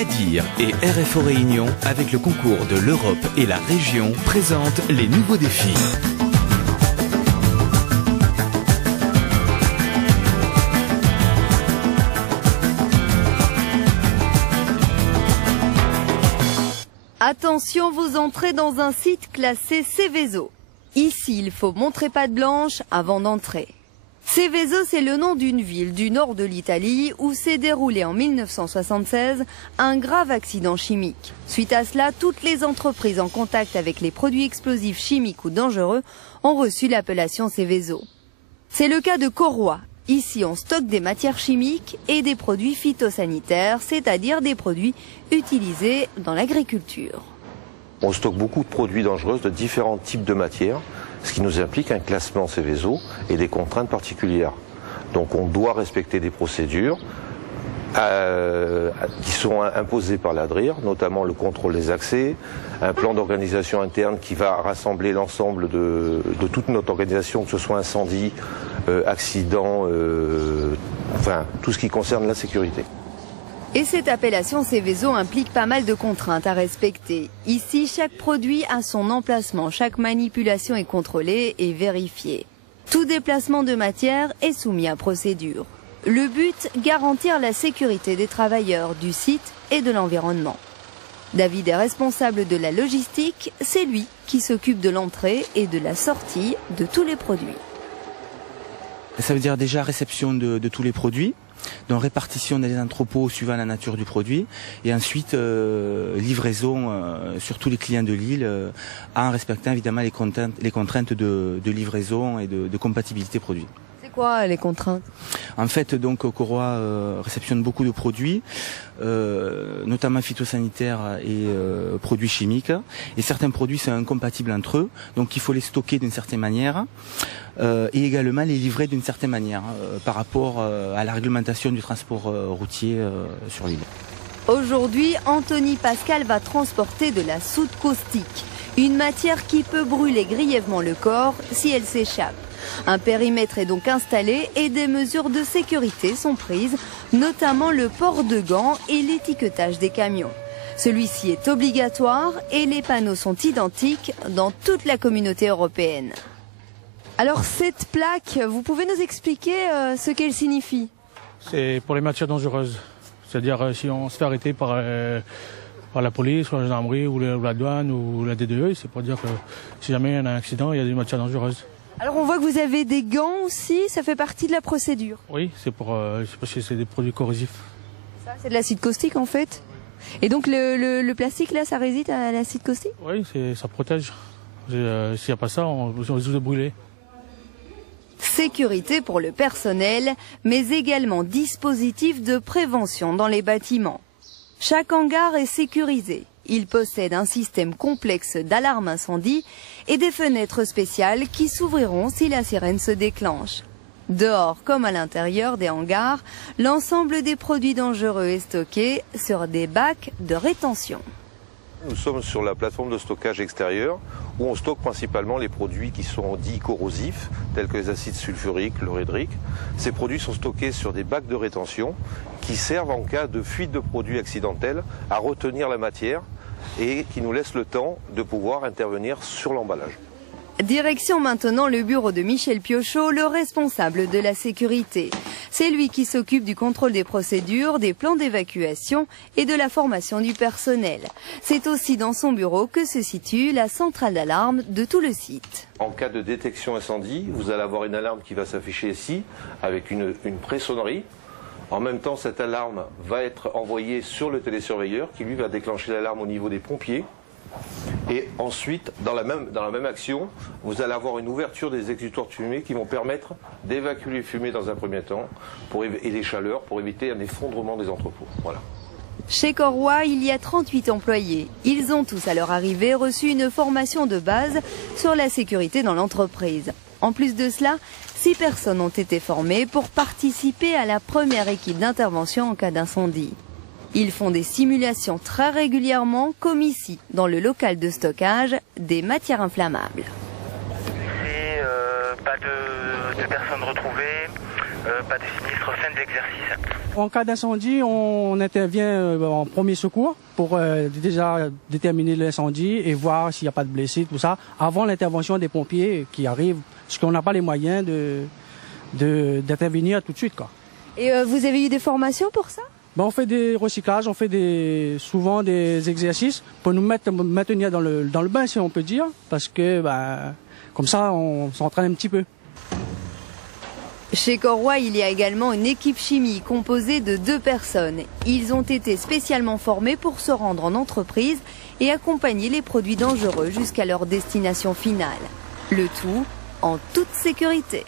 L'ADIR et RFO Réunion, avec le concours de l'Europe et la région, présentent les nouveaux défis. Attention, vous entrez dans un site classé Seveso. Ici, il faut montrer patte blanche avant d'entrer. Seveso, c'est le nom d'une ville du nord de l'Italie où s'est déroulé en 1976 un grave accident chimique. Suite à cela, toutes les entreprises en contact avec les produits explosifs chimiques ou dangereux ont reçu l'appellation Seveso. C'est le cas de Corroy. Ici, on stocke des matières chimiques et des produits phytosanitaires, c'est-à-dire des produits utilisés dans l'agriculture. On stocke beaucoup de produits dangereux de différents types de matières, ce qui nous implique un classement Seveso et des contraintes particulières. Donc on doit respecter des procédures qui sont imposées par l'ADRIR, notamment le contrôle des accès, un plan d'organisation interne qui va rassembler l'ensemble de toute notre organisation, que ce soit incendie, accident, enfin tout ce qui concerne la sécurité. Et cette appellation Seveso implique pas mal de contraintes à respecter. Ici, chaque produit a son emplacement, chaque manipulation est contrôlée et vérifiée. Tout déplacement de matière est soumis à procédure. Le but, garantir la sécurité des travailleurs, du site et de l'environnement. David est responsable de la logistique, c'est lui qui s'occupe de l'entrée et de la sortie de tous les produits. Ça veut dire déjà réception de tous les produits, donc répartition dans les entrepôts suivant la nature du produit, et ensuite livraison sur tous les clients de l'île, en respectant évidemment les contraintes de livraison et de compatibilité produit. C'est quoi les contraintes? En fait, donc Corroy réceptionne beaucoup de produits, notamment phytosanitaires et produits chimiques. Et certains produits sont incompatibles entre eux, donc il faut les stocker d'une certaine manière et également les livrer d'une certaine manière par rapport à la réglementation du transport routier sur l'île. Aujourd'hui, Anthony Pascal va transporter de la soude caustique, une matière qui peut brûler grièvement le corps si elle s'échappe. Un périmètre est donc installé et des mesures de sécurité sont prises, notamment le port de gants et l'étiquetage des camions. Celui-ci est obligatoire et les panneaux sont identiques dans toute la communauté européenne. Alors cette plaque, vous pouvez nous expliquer ce qu'elle signifie? C'est pour les matières dangereuses. C'est-à-dire si on se fait arrêter par la police, ou la gendarmerie, ou la douane, ou la DDE, c'est pour dire que si jamais il y a un accident, il y a des matières dangereuses. Alors on voit que vous avez des gants aussi, ça fait partie de la procédure. Oui, c'est parce que c'est des produits corrosifs. Ça, c'est de l'acide caustique en fait. Et donc le plastique là, ça résiste à l'acide caustique? Oui, ça protège. S'il n'y a pas ça, on risque de brûler. Sécurité pour le personnel, mais également dispositif de prévention dans les bâtiments. Chaque hangar est sécurisé. Il possède un système complexe d'alarme incendie et des fenêtres spéciales qui s'ouvriront si la sirène se déclenche. Dehors comme à l'intérieur des hangars, l'ensemble des produits dangereux est stocké sur des bacs de rétention. Nous sommes sur la plateforme de stockage extérieur où on stocke principalement les produits qui sont dits corrosifs, tels que les acides sulfuriques, chlorhydriques. Ces produits sont stockés sur des bacs de rétention qui servent en cas de fuite de produits accidentels à retenir la matière et qui nous laissent le temps de pouvoir intervenir sur l'emballage. Direction maintenant le bureau de Michel Piochot, le responsable de la sécurité. C'est lui qui s'occupe du contrôle des procédures, des plans d'évacuation et de la formation du personnel. C'est aussi dans son bureau que se situe la centrale d'alarme de tout le site. En cas de détection incendie, vous allez avoir une alarme qui va s'afficher ici avec une pré-sonnerie. En même temps, cette alarme va être envoyée sur le télésurveilleur qui lui va déclencher l'alarme au niveau des pompiers. Et ensuite, dans la même action, vous allez avoir une ouverture des exutoires de fumée qui vont permettre d'évacuer les fumées dans un premier temps et les chaleurs pour éviter un effondrement des entrepôts. Voilà. Chez Corroy, il y a 38 employés. Ils ont tous à leur arrivée reçu une formation de base sur la sécurité dans l'entreprise. En plus de cela, 6 personnes ont été formées pour participer à la première équipe d'intervention en cas d'incendie. Ils font des simulations très régulièrement, comme ici, dans le local de stockage des matières inflammables. Pas de personnes retrouvées, pas de sinistres, fin de l'exercice. En cas d'incendie, on intervient en premier secours pour déjà déterminer l'incendie et voir s'il n'y a pas de blessés, tout ça, avant l'intervention des pompiers qui arrivent, parce qu'on n'a pas les moyens d'intervenir tout de suite, quoi. Et vous avez eu des formations pour ça? On fait des recyclages, on fait souvent des exercices pour nous maintenir dans le bain, si on peut dire, parce que comme ça, on s'entraîne un petit peu. Chez Corroy, il y a également une équipe chimie composée de 2 personnes. Ils ont été spécialement formés pour se rendre en entreprise et accompagner les produits dangereux jusqu'à leur destination finale. Le tout en toute sécurité.